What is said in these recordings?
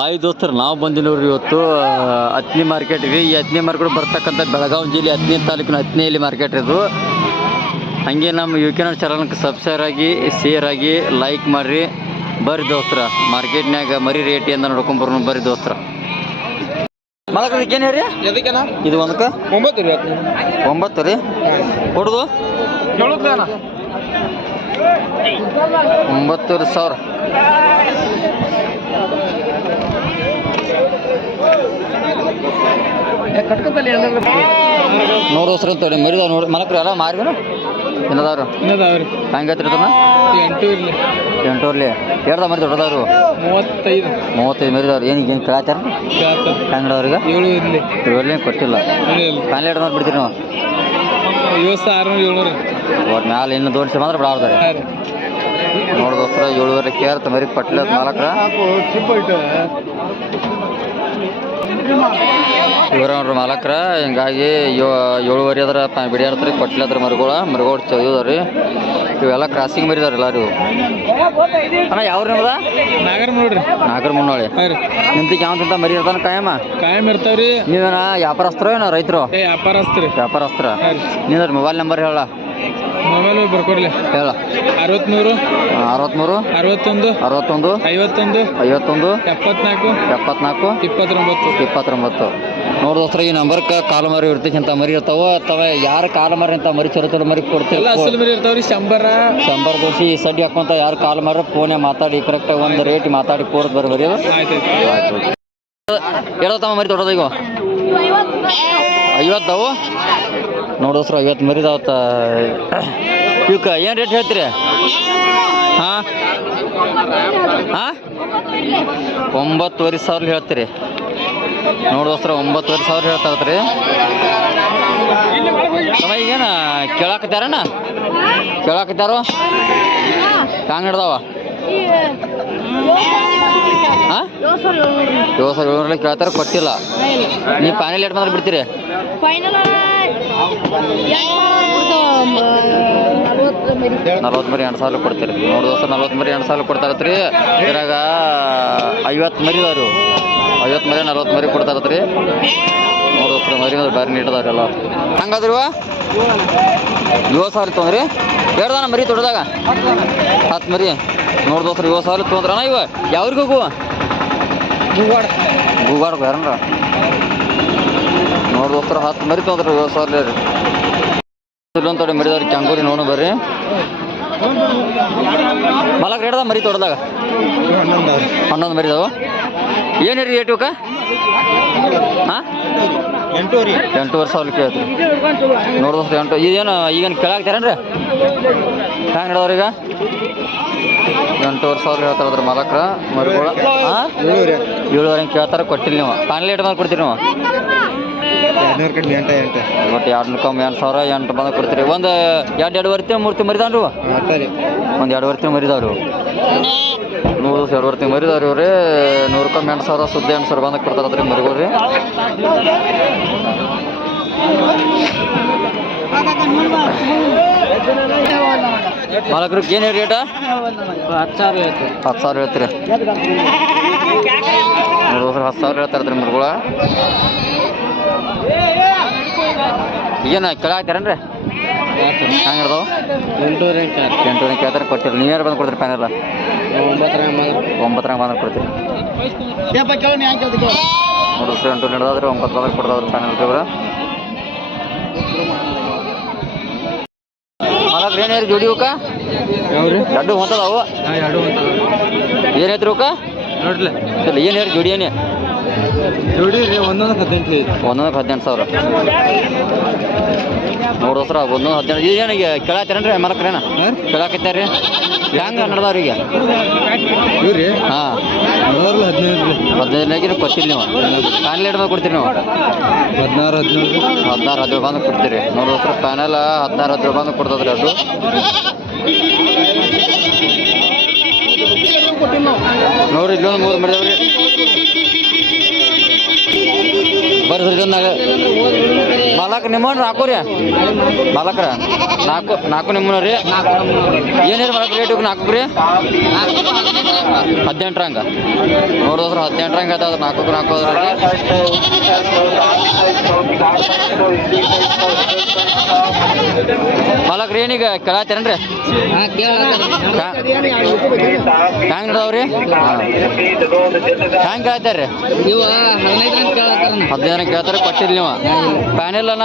Hi ದೋಸ್ತರು, ನಾವು ಬಂದಿನವ್ರಿ ಇವತ್ತು ಹತ್ನಿ ಮಾರ್ಕೆಟ್ಗೆ. ಈ ಹತ್ನಿ ಮಾರ್ಕೆಟ್ ಬರ್ತಕ್ಕಂಥ ಬೆಳಗಾವಿ ಜಿಲ್ಲೆ ಹತ್ನಿ ತಾಲೂಕಿನ ಹತ್ನಿಯಲ್ಲಿ ಮಾರ್ಕೆಟ್ ಇದು. ಹಾಗೆ ನಮ್ಮ ಯುಕೆನ ಚಾನಲ್ಗೆ ಸಬ್ಸ್ಕ್ರೈಬ್ ಆಗಿ, ಶೇರ್ ಆಗಿ, ಲೈಕ್ ಮಾಡಿರಿ. ಬರ್ರಿ ದೋಸ್ತರ, ಮಾರ್ಕೆಟ್ನಾಗ ಮರಿ ರೇಟ್ ಏನು ನೋಡ್ಕೊಂಬರೋಣ ಬರ್ರಿ ದೋಸ್ತರ. ಏನು ಹೇಳಿ ಇದು ಒಂದಕ್ಕೆ 9 ರೀ. 9 ರೀ ಕೊಡೋದು 9,000. ನೋಡು ಹೆಸರು ಅಂತೇಳಿ ಮರಿದಾವ ನೋಡಿ ಮಲಕ್ರಿ ಎಲ್ಲ ಮಾರಿದ್ರು ಏನದವ್ರು ಹಂಗೆ ಹತ್ತಿರತನ 8 ಇರಲಿ ಹೇಳ್ದ ಮರಿ ದೊಡ್ಡದವ್ರು 35 ಮರಿದವ್ರು ಏನು ಕೇಳತ್ತಾರ ಹೆಂಗಡವ್ರಿಗೆ 7 ಇರಲಿ ಕೊಟ್ಟಿಲ್ಲ. ಪ್ಯಾನ್ ಲೀಟರ್ ಮಾಡಿ ಬಿಡ್ತೀರಿ ನಾವು 56,700 ಒಟ್ಟು ಮ್ಯಾಲೆ ಇನ್ನು ದೋಣಿಸಿ ಮಾತ್ರ ಬಿಡಾಡ್ತಾರೆ. ನೋಡ್ದೋಸ್ತರ 7,500 ಕೇರ್ತ ಮರಿ ಪಟ್ಲ ಮಾಲಕ್ರ ಇವ್ರ ನೋಡ್ರಿ ಮಾಲಕ್ರ. ಹಿಂಗಾಗಿ 7,500 ಅದ್ರ ಬಿಡಿಯಾಡ್ತಾರೆ ಕೊಟ್ಲದ್ರ ಮರಿಗಳು ಚದಿವ್ರಿ. ಇವೆಲ್ಲ ಕ್ರಾಸಿಂಗ್ ಮರಿದಾರ ಎಲ್ಲಾರು. ಅಣ್ಣ ಯಾವ ನಿಮ್ದ ನಾಗರ ಮುನ್ನೋಳಿ ನಿಮ್ತಿಗೆ ಯಾವ ಮರಿ ಇರ್ತಾನ ಕಾಯಂ ಇರ್ತಾವ್ರಿ. ನೀವೇನ ವ್ಯಾಪಾರಸ್ಥರು ಏನೋ ರೈತರು? ವ್ಯಾಪಾರಸ್ತ್ರ. ನಿಂದ್ರ ಮೊಬೈಲ್ ನಂಬರ್ ಹೇಳ. ಮೊಬೈಲ್ ಬರ್ಕೊಡ್ಲಿ ಹೇಳ. 63 61 51 51 74 29. ನೋಡ್ದೋಸ್ತ್ರ ಈ ನಂಬರ್ಗೆ ಕಾಲು ಮರಿ ಇರ್ತೈತಿ ಅಂತ ಮರಿ ಇರ್ತಾವ. ಅಥವಾ ಯಾರು ಕಾಲು ಮರಿ ಅಂತ ಮರಿ ಚಲೋ ಮರಿ ಕೊಡ್ತೀವಿ. ಇರ್ತಾವ್ರಿ 100 ದೋಸಿ ಸಡ್ಡಿ ಹಾಕೊಂತ ಯಾರು ಕಾಲು ಮರಿ ಫೋನೇ ಮಾತಾಡಿ ಕರೆಕ್ಟಾಗಿ ಒಂದು ರೇಟ್ ಮಾತಾಡಿ ಕೋರ್ದು ಬರ್ಬರಿ. ಆಯ್ತು ಹೇಳೋತಮ್ಮ ಮರಿ ದೊಡ್ಡದ ಈಗ 50 ನೋಡೋಸ್ರ 50 ಮರಿದಾವತ್ತ. ಇವಕ್ಕೆ ಏನು ರೇಟ್ ಹೇಳ್ತೀರಿ? 9,500 ಹೇಳ್ತೀರಿ. ನೋಡೋಸ್ರ 9,500 ಹೇಳ್ತಾರತ್ರಿ. ತಮ್ಮ ಈಗೇನ ಕೇಳಾಕತ್ತಾರಣ್ಣ ಹ್ಯಾಂಗ ಹಿಡ್ದಾವ? 7,700 ಕೇಳ್ತಾರೆ ಕೊಟ್ಟಿಲ್ಲ. ನೀವು ಫೈನಲ್ ರೇಟ್ ಮಾತ್ರ ಬಿಡ್ತೀರಿ? 40 ಮರಿ 2,000 ಕೊಡ್ತೀರಿ. ನೋಡಿ ದೋಸ್ತ 40 ಮರಿ 2,000 ಕೊಡ್ತಾರತ್ರಿ. ಇದ್ರಾಗ 50 ಮರಿ ಅದಾರು. 50 ಮರಿ 40 ಮರಿ ಕೊಡ್ತಾರತ್ರಿ. ನೋಡಿ ದೋಸ್ತ ಮರಿ ಬಾರಿ ನೀಟದವ್ರಿ ಎಲ್ಲ. ಹಂಗಾದ್ರು 7,000 ತೊಂದ್ರಿ. ಹೇಳ್ದಾನ ಮರಿ ತೊಡ್ದಾಗ 10 ಮರಿ. ನೋಡಿ ದೋಸ್ತ 7,000 ತೊಂದ್ರಣ್ಣ. ಇವ ಯಾವ್ರಿಗೆ ಹೋಗುವ? ಗೂಗಾಡ್ಕು ಯಾರನ್ರ. ನೋಡಿ ದೋಸ್ತರ 10 ಮರಿ ತೊಂದ್ರೆ 7,000 ರೀ. ಇಲ್ಲೊಂದು ಮರಿದವ್ರಿ ಕ್ಯಾಂಗೂರಿ ನೋಡು ಬರ್ರಿ. ಮಲಕ್ ರೇಟ್ದ ಮರಿ ತೊಡ್ದಾಗ 11 ಮರಿದಾವು. ಏನು ರೀ ರೇಟ್ ಇವಕ್ಕ? 8,500 ಕೇಳ್ತೀರಿ. ನೋಡಿ ದೋಸ್ತ 8 ಇದೇನು ಈಗೇನು ಕೇಳಾಕ್ತಾರೇನ್ರಿ? ಹ್ಯಾಂಗೆ ಹಿಡ್ದವ್ರೀಗ 8,500 ಹೇಳ್ತಾರದ್ರ ಮಲಕ್ರ ಮರಿಗಳ. 7,500 ಕೇಳ್ತಾರೆ ಕೊಟ್ಟಿಲ್ಲ. ನೀವು ಫೈನಲ್ ರೇಟ್ ಬಂದು ಕೊಡ್ತೀರಿ ನೀವು? 200 ಕಮ್ಮಿ 8,000 8 ಬಂದು ಕೊಡ್ತೀರಿ. ಒಂದು 2-2.5 ತಿಂಗಳು ಮರಿದಾನ್ರಿ. ಒಂದು 2.5 ತಿಂಗಳು ಮರಿದವ್ರು. 2.5 ತಿಂಗಳು ಮರಿದವ್ರಿ ಇವ್ರಿ. 100 ಕಮ್ಮಿ 8,000 ಸುದ್ದಿ 8,000 ಬಂದು ಕೊಡ್ತಾರದ್ರಿ ಮರಿಗಳು ರೀ. ಮಾಲಕ್ರಿಗೆ ಏನು ರೇಟ? 10,000 ಹೇಳ್ತೀರಿ. 10,000 ಹೇಳ್ತಾರದ್ರಿ ಮರಿಗಳ. ಏನು ಕೆಳಾಗ್ತಾರೇನ್ರಿ? ಹಂಗೆ ಇರ್ತಾವ 8,000 ಕೇಳ್ತಾರೆ ಕೊಟ್ಟಿರಿ. ನೀವ್ಯಾರು ಬಂದು ಕೊಡ್ತೀರಿ? ಫೈನಲ್ 9 ಬಂದು ಕೊಡ್ತೀರಿ. ನೋಡಿ 8 ನಡೆದಾದ್ರೆ 9 ಬಂದು ಕೊಡ್ತಾವ್ರಿ ಫೈನಲ್ ಇವ್ರ. ಮಾಲಕ್ರ ಏನು ಜೋಡಿ ಹೋಗ ಎರಡು ಹೊಂತದವು. ಏನು ಹೇಳ್ತೀರಿ ಹೋಗ? ನೋಡ್ರಿ ಏನು ಹೇಳಿ ಜೋಡಿ ಏನೇ ಜೋಡಿ ರೀ? 18,000. ನೋಡೋಸ್ರ 18 ಏನಿಗೆ ಕೇಳಾತಾರೇನ್ರಿ ಮಾಲಕ್ರೇನ? ಕೇಳಾಕತ್ತಾರ್ರಿ. ಹೆಂಗೆ ನಡೆದವ್ರಿಗೆ? ಇವ್ರಿ 15 ಕೊಟ್ಟಿಲ್ಲ. ನೀವು ಫೈನಲ್ ರೇಟ್ ಬಂದು ಕೊಡ್ತೀರಿ? ನೀವು 16-17 ಬಂದು ಕೊಡ್ತೀರಿ. ನೋಡೋಸ್ರ ಫೈನಲ್ 16-17 ಬಂದು ಕೊಡ್ತದ್ರಿ ಅದು. ನೋಡ್ರಿ ಇಲ್ಲೊಂದು 3 ಮಾಡಿದವ್ರಿ. ಬರ್ರಿ ಇದನ್ನಾಗ ಮಾಲಕ್ ನಿಮ್ಮಣ್ಣ ಹಾಕೋರಿ. ಮಾಲಕ್ರ 4 ನಿಮ್ಮಣ್ಣ ರೀ. ಏನೇನು ಮಾಲಕ್ ರೇಟ್ 4 ರೀ? 18 ಹಂಗೆ ನೋಡಿದ್ರೆ 18 ಹಂಗೆ ಅದ 4 4 ಅದ್ರಲ್ಲಿ ಮಾಲಕ್ರಿ ಏನೀಗ ಕೇಳತ್ತೇನ್ರಿ ಹ್ಯಾಂಗೆ ನಡದವ್ರಿ ಹ್ಯಾಂಗೆ ಕೇಳ್ತಾರ್ರಿ ಇವ 15 ಕೇಳ್ತಾರೆ ಕೊಟ್ಟಿರಿ ನೀವು ಪ್ಯಾನೆಲ್ಲನ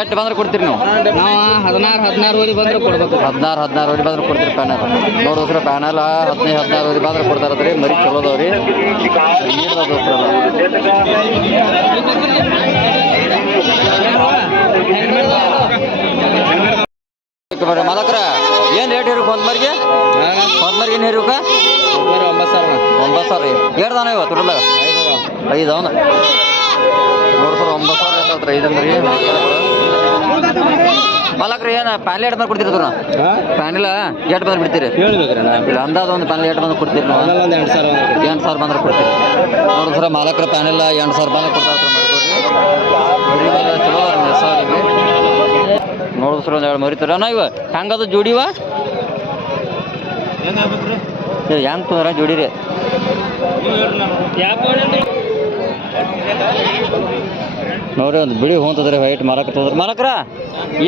ಎಷ್ಟು ಬಂದ್ರೆ ಕೊಡ್ತೀರಿ ನೀವು ನಾವು 16 ಓದಿ ಬಂದ್ರೆ ಕೊಡ್ಬೇಕು 16 ಓದಿ ಬಂದ್ರೆ ಕೊಡ್ತೀರಿ ಪ್ಯಾನೆಲ್ ನೋಡಿದ್ರೆ ಪ್ಯಾನೆಲ್ 15 ಓದಿ ಬಂದ್ರೆ ಕೊಡ್ತಾರತ್ರಿ ಮರಿ ಚಲೋ ಅದಾವ್ರಿ ಮಾಲಕ್ರ ಏನು ರೇಟ್ ಇರ್ಬೇಕು ಒಂದು ಮರಿಗೆ ಏನು ಇರ್ಬೇಕ 9,000 ಎರಡು ದಾನ ಇವತ್ತು ಟೋಟಲ್ 5 ಅವನ ನೋಡಿ ಸರ್ 9,000 ಆಯ್ತಲ್ರಿ 5 ಮರಿ ಮಾಲಕ್ರ ಏನು ಪ್ಯಾನೆಲ್ ಎಷ್ಟು ಬಂದು ಕೊಡ್ತೀರಿ ಅದನ್ನ ಪ್ಯಾನೆಲ್ ಎಷ್ಟು ಬಂದು ಬಿಡ್ತೀರಿ ಹೇಳ್ಬೇಕ್ರಿ ಇಲ್ಲ ಅಂದಾಜು ಒಂದು ಪ್ಯಾನೆಲ್ ಎಷ್ಟು ಬಂದು ಕೊಡ್ತೀರಿ ನಾವು 8,000 ಬಂದ್ರೆ ಕೊಡ್ತೀರಿ ನೋಡಿ ಸರ್ ಮಾಲಕ್ರ ಪ್ಯಾನೆಲ್ 8,000 ಬಂದ್ರೆ ಕೊಡ್ತಾರೆ ಚಲೋ ಸಾರಿಗೆ ನೋಡಿದ್ರು ಸರ್ ಒಂದು 2 ಮರಿತಾರೆ ಅಣ್ಣ ಇವ ಹೆಂಗದ ಜೋಡಿವ ಹೆಂಗೆ ತೊಂದ್ರೆ ಜೋಡಿ ರೀ ನೋಡ್ರಿ ಒಂದು ಬಿಳಿ ಹೋಗ್ತದ್ರಿ ವೈಟ್ ಮಾಲಕ್ ತೊಂದ್ರೆ ಮಾಲಕ್ರ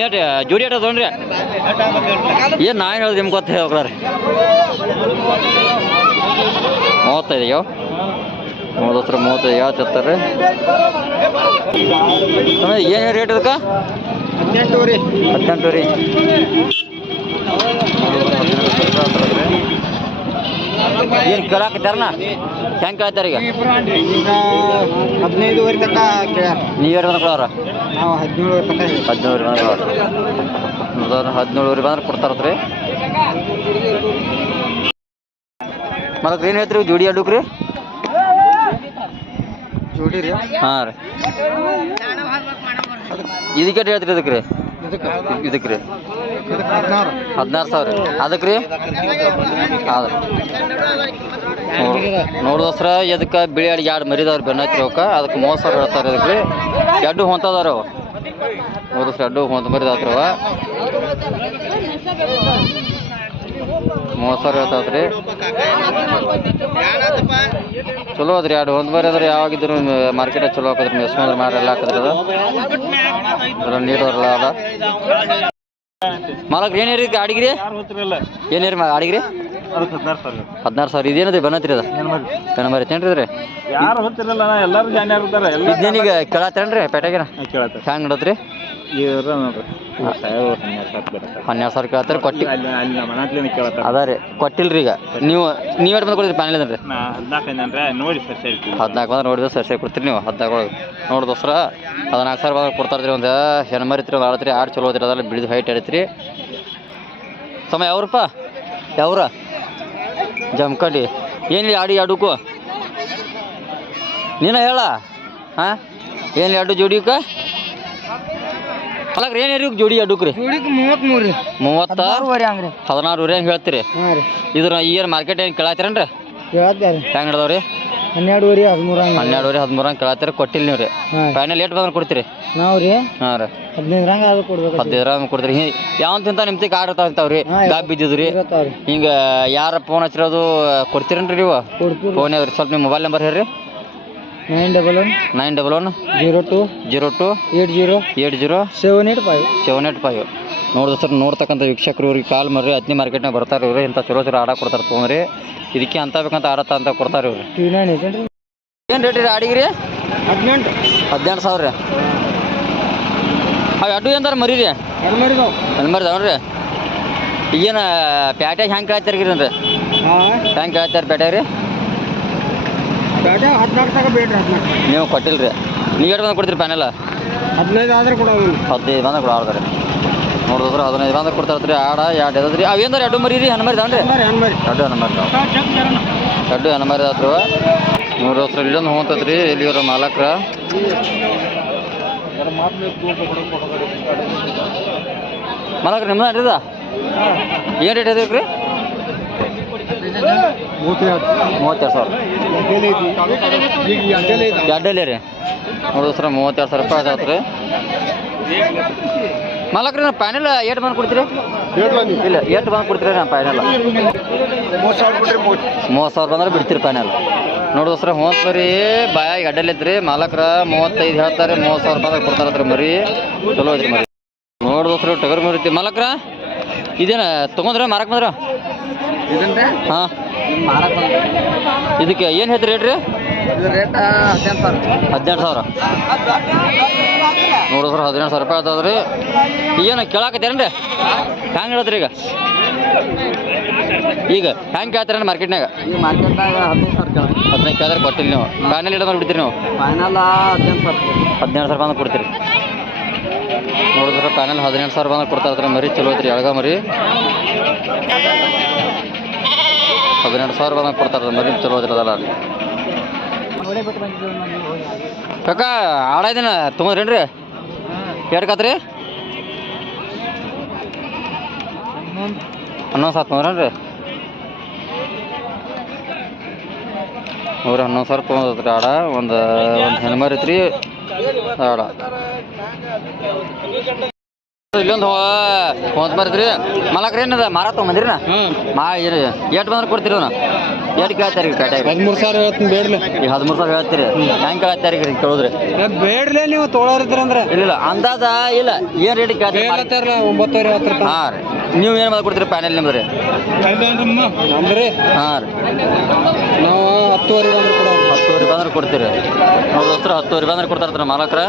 ಏಟ್ ಜೋಡಿ ಏಟ ತೊಗೊಂಡ್ರಿ ಏನು ನಾ ಏನು ಹೇಳಿದೆ ನಿಮ್ಗೆ ಗೊತ್ತ ಹೇಳ್ರಿ 35 ಯಾವ ನೋಡಿದ್ರೆ 35 ಯಾವ ಚತ್ತಾರೆ ಏನು ರೇಟ್ ಇದಕ್ಕೆ 18 ರೀ ಏನು ಕೇಳಾಕತ್ತಾರನ ಹೆಂಗೆ ಕೇಳ್ತಾರೆ ಈಗ 15 ತನಕ ನೀವು ಎರಡು ಬಂದು ಕೊಡೋರ ನಾವು 17 ತನಕ 17 ಬಂದು ಕೊಡೋರು 17 ಬಂದ್ರೆ ಕೊಡ್ತಾರತ್ರಿ ಮಲಕ್ರಿ ಏನು ಹೇಳ್ತೀರಿ ಜೋಡಿ ಅಡ್ಡಕ್ಕೆ ರೀ ಜೋಡಿ ರೀ ಹಾಂ ರೀ ಇದಕ್ಕೆ ಹೇಳ್ತೀರಿ ಇದಕ್ಕೆ ರೀ ಇದಕ್ಕೆ ರೀ 16,000 ಅದಕ್ಕೆ ರೀ ಹೌದು ನೋಡಿದೋಸ್ರ ಇದಕ್ಕೆ ಬಿಳಿ ಅಡಿಗೆ 2 ಮರಿದವ್ರು ಬೆನ್ನತ್ರಿ ಅವಕ್ಕೆ ಅದಕ್ಕೆ 30,000 ಹೇಳ್ತಾರೆ ಅದಕ್ಕೆ ರೀ 2 ಹೊಂತದವ್ರು ಅವು ನೋಡಿದ್ರೆ 2 ಹೊಂತ ಮರಿದಾತ್ರ 30,000 ಹೇಳ್ತಾವ್ರಿ ಚಲೋ ಅದ್ರಿ 2 ಹೊಂತ ಮರಿ ಅದ್ರಿ ಯಾವಾಗಿದ್ರು ಮಾರ್ಕೆಟಾಗ ಚಲೋ ಹಾಕಿದ್ರಿ ಮೆಸ್ಕೊಂಡ್ರೆ ಮಾಡಿ ಎಲ್ಲ ಹಾಕಿದ್ರಿ ಅದು ನೀಟವ್ರಲ್ಲ ಅದ ಮಾಲಕ್ರಿ ಏನೇರಿ ಗಾಡಿಗೆ ರೀ ಏನೇರಿ ಗಾಡಿಗೆ ರೀ 16,000 ಇದೇನದು ಬನ್ನತ್ರಿ ಅದ ಬೆನ್ನ ಮರಿ ಐತೇನ್ರಿ ರೀ ಯಾರು ಗೊತ್ತಿರಲ್ಲ ಎಲ್ಲರೂ ಜಾನ್ ಇರ್ತಾರೆ ಇದೇನೀಗ ಕೇಳತ್ತೇನ್ರಿ ಪೇಟೆಗಿನ ಕೇಳತ್ತೆ ಹೆಂಗೆ ನಡತ್ರಿ ಇವ್ರ ನೋಡ್ರಿ 12,000 ಕೇಳ್ತಾರೆ ಕೊಟ್ಟಿ ಅಲ್ಲಿ ನಮ್ಮ ಮನೆತ್ಲೇನೆ ಕೇಳತ್ತೆ ಅದ ರೀ ಕೊಟ್ಟಿಲ್ರಿ ಈಗ ನೀವು ಎಷ್ಟು ಬಂದು ಕೊಡ್ತೀರಿ ಪ್ಯಾನೆಲ್ ಅಂದ್ರೆ 14 ನೋಡಿ ಸರ್ ಹೇಳ್ತೀವಿ 14 ಬಂದ್ರೆ ನೋಡಿದ್ರೆ ಸರಿ ಕೊಡ್ತೀರಿ ನೀವು 14 ಒಳಗೆ ನೋಡಿ ದೋಸ್ರ 14,000 ಬಂದ್ರೆ ಕೊಡ್ತಾರ್ರಿ ಒಂದು ಹೆಣ್ಣು ಮರಿ ಇತ್ತು ಆಡತ್ರಿ 2 ಚಲೋ ಹೋದ್ರಿ ಅದೆಲ್ಲ ಬಿಳಿದು ಹೈಟ್ ಆಡತ್ರಿ ಸಮಯ ಯಾವ್ರಪ್ಪ ಯಾವ್ರ ಜಮ್ಕಂಡಿ ಏನು ಆಡಿ ಅಡುಕು ನೀನು ಹೇಳ ಹಾಂ ಏನು 2 ಜೋಡಿಕ ಅಲ್ಲಕ್ರಿ ಏನು ರೀ ಜೋಡಿ ಅಡುಕ್ ರೀ 33 30 16 ಹೆಂಗೆ ಹೇಳ್ತೀರಿ ಇದ್ರ ಏನು ಮಾರ್ಕೆಟ್ ಏನು ಕೇಳತ್ತೀರೇನ್ರಿ ಹೆಂಗೆ ನಡ್ದವ್ರಿ 12 13 ಕೇಳತ್ತೀರಿ ಕೊಟ್ಟಿಲ್ಲ ನೀವು ರೀ ಫೈನಲ್ ಏಟ್ ಬಂದ್ರೆ ಕೊಡ್ತೀರಿ ನಾವು ರೀ ಹಾಂ ರೀ 15 ಕೊಡ್ಬೇಕು 15 ಕೊಡ್ತೀರಿ ಯಾವ ತಿಂತ ನಿಮ್ತಿ ಕಾರ್ ಇರ್ತಾವ್ರಿ ಗಾಬ್ ಬಿದ್ದಿದ್ರಿ ಹಿಂಗೆ ಯಾರ ಫೋನ್ ಹಚ್ಚಿರೋದು ಕೊಡ್ತೀರೇನ್ರಿ ನೀವು ಫೋನ್ ಸ್ವಲ್ಪ ನಿಮ್ಮ ಮೊಬೈಲ್ ನಂಬರ್ ಹೇಳ್ರಿ 911 02 80 785 ನೋಡಿದ್ರೆ ಸರ್ ನೋಡ್ತಕ್ಕಂಥ ವೀಕ್ಷಕರು ಇವ್ರಿಗೆ ಕಾಲ್ ಮರ್ರಿ ಹತ್ನಿ ಮಾರ್ಕೆಟ್ನಾಗ ಬರ್ತಾರೆ ಇವ್ರು ಇಂಥ ಚಲೋ ಚಲೋ ಆಡ ಕೊಡ್ತಾರೆ ತೊಗೊಂಡ್ರಿ ಇದಕ್ಕೆ ಅಂತ ಬೇಕಂತ ಆಡತ್ತ ಅಂತ ಕೊಡ್ತಾರೆ ಇವ್ರು ಏನು ರೇಟ್ ರೀ ಆಡಿಗೆ ರೀ 18,000 ರೀ ಅವು 2 ಎಂದಾರ ಮರಿ ರೀ ಮರಿದಾವ್ರಿ ಈಗೇನು ಪ್ಯಾಟ್ಯಾಗ ಹೆಂಗೆ ಕೇಳ್ತಾರೆ ರೀ ಅಂದ್ರೆ ಹೆಂಗೆ ಕೇಳ್ತಾರೆ ಪ್ಯಾಟ್ಯಾಗ ರೀ 14 ತನಕ ಬೇಡ್ರಿ ನೀವು ಕೊಟ್ಟಿಲ್ರಿ ನೀವು ಎಷ್ಟು ಬಂದು ಕೊಡ್ತೀರಿ ಪ್ಯಾನೆಲ್ಲ 15 ಆದ್ರೆ ಕೊಡೋದು 15 ಬಂದ್ರೆ ಕೊಡೋದ್ರಿ ನೋಡಿದ್ರೆ 15 ಬಂದ್ರೆ ಕೊಡ್ತಾರ್ರಿ ಆಡ 2 ಎದದ್ರಿ ಅವೇಂದ್ರೆ 2 ಮರಿ ರೀ ಹೆಣ್ಣು ಮರಿ ಇದಾವ್ರಿ 2 ಹೆಣ್ಣು ಮರಿ 2 ಹೆಣ್ಣು ಮರಿ ಇದಾವ್ರಿ ನೋಡಿದ್ರೆ ಇಲ್ಲೊಂದು ಹೋಗ್ತದ್ರಿ ಇಲ್ಲಿ ಇವ್ರ ಮಾಲಕ್ರ ಮಾಲಕ್ರ ನಿಮ್ದು ಅಡ್ರಿದ ಏನು ರೇಟ್ ಇದಕ್ಕೆ ರೀ 32,000 ಅಡ್ಡಲ್ಲಿ ರೀ ನೋಡಿದ್ರೆ 32,000 ರೂಪಾಯಿ ಆಯ್ತು ರೀ ಮಾಲಕ್ರಿ ನಾ ಪ್ಯಾನೆಲ್ ಏಟ್ ಬಂದು ಕೊಡ್ತೀರಿ ಇಲ್ಲ ಎಷ್ಟು ಬಂದು ಕೊಡ್ತೀರಿ ನಾ ಪ್ಯಾನೆಲ್ 30,000 ಬಂದ್ರೆ ಬಿಡ್ತೀರಿ ಪ್ಯಾನೆಲ್ ನೋಡಿ ದೋಸ್ರ ಹೋತ್ ಮರಿ ಬಾಯಾಗಿ ಅಡ್ಡಲಿದ್ರಿ ಮಾಲಕ್ರ 35 ಹೇಳ್ತಾರೆ 30,000 ಬಂದಾಗ ಕೊಡ್ತಾರತ್ರಿ ಮರಿ ಚಲೋ ಐತ್ರಿ ಮರಿ ನೋಡಿ ದೋಸ್ರ ಟಗರ್ ಮರಿ ಐತಿ ಮಾಲಕ್ರ ಇದೇನ ತೊಗೊಂಡ್ರ ಮಾರಕ್ಕೆ ಬಂದ್ರ ಹಾಂ ಇದಕ್ಕೆ ಏನು ಹೇಳ್ತೀರಿ ರೇಟ್ ರೀ ರೇಟ್ 18,000 ನೋಡಿದ್ರೆ 18,000 ರೂಪಾಯಿ ಆಗ್ತದ್ರಿ ಏನು ಕೇಳಾಕತ್ತೀರೇನ್ರಿ ಹ್ಯಾಂಗೆ ಹೇಳತ್ರಿ ಈಗ ಹ್ಯಾಂಗೆ ಕೇಳ್ತೀರೇನು ಮಾರ್ಕೆಟ್ನಾಗ ಈ ಮಾರ್ಕೆಟ್ನಾಗ 15,000 ಕೇಳಿದ್ರೆ ಕೊಟ್ಟಿಲ್ಲ ನೀವು ಪ್ಯಾನೆಲ್ ಇಡೋ ಬಿಡ್ತೀರಿ ನೀವು ಫೈನಲ್ 18,000 ಬಂದು ಕೊಡ್ತೀರಿ ನೋಡಿದ್ರೆ ಪ್ಯಾನೆಲ್ 18,000 ಬಂದು ಕೊಡ್ತಾರತ್ರಿ ಮರಿ ಚಲೋ ಐತ್ರಿ ಎಳಗ ಮರಿ 18,000 ಬಂದು ಕೊಡ್ತಾರ ಮರಿ ಚಲೋ ಐತ್ರಿ ಅದಲ್ಲ ಕಾಕ ಆಡಾಯ್ದಿನ ತೊಗೊಂಡ್ರೇನ್ರಿ ಎರಡು ಕಾತ್ರಿ 11,000 ತೊಗೊಂಡ್ರೇನ್ರಿ 11,000 ತೊಗೊಂಡ್ರಿ ಆಡ ಒಂದು ಹೆಣ್ಮರಿ ಐತ್ರಿ ಆಡ ಇಲ್ಲೊಂದು ಹೊಂತ ಮರಿದ್ರಿ ಮಲಕ್ರಿ ಏನದ ಮಾರ ತೊಗೊಂಬಂದ್ರಿ ನಾ ಮಾ ಏನು ಎಷ್ಟು ಬಂದ್ರೆ ಕೊಡ್ತೀರಿ ನಾ ಎಷ್ಟು ಕೇಳ್ತಾರಿ ಕಟ್ಟಾಗಿ 13,000 ಹೇಳ್ತೀನಿ ಬೇಡ್ಲಿ ಈಗ 13,000 ಹೇಳ್ತೀರಿ ಹೆಂಗೆ ಕೇಳ್ತಾರಿ ಕೇಳಿದ್ರಿ ಬೇಡ್ಲಿ ನೀವು ತೊಗೊಳೋರಿದ್ರಂದ್ರೆ ಇಲ್ಲ ಅಂದಾಜ ಇಲ್ಲ ಏನು ರೇಟ್ ಕೇಳ್ತೀರಿ 9,000 ಹಾಂ ರೀ ನೀವು ಏನು ಮಾಡಿ ಕೊಡ್ತೀರಿ ಪ್ಯಾನೆಲ್ ನಿಮ್ದು ರೀ ನಮ್ದ್ರಿ ಹಾಂ ರೀ ನಾವು 10,000 ಬಂದ್ರೆ ಕೊಡೋದು 10,000 ಬಂದ್ರೆ ಕೊಡ್ತೀರಿ ನೋಡಿ ದೋಸ್ತರ 10,000 ಬಂದ್ರೆ ಕೊಡ್ತಾರತ್ರ ಮಾಲಕ್ರ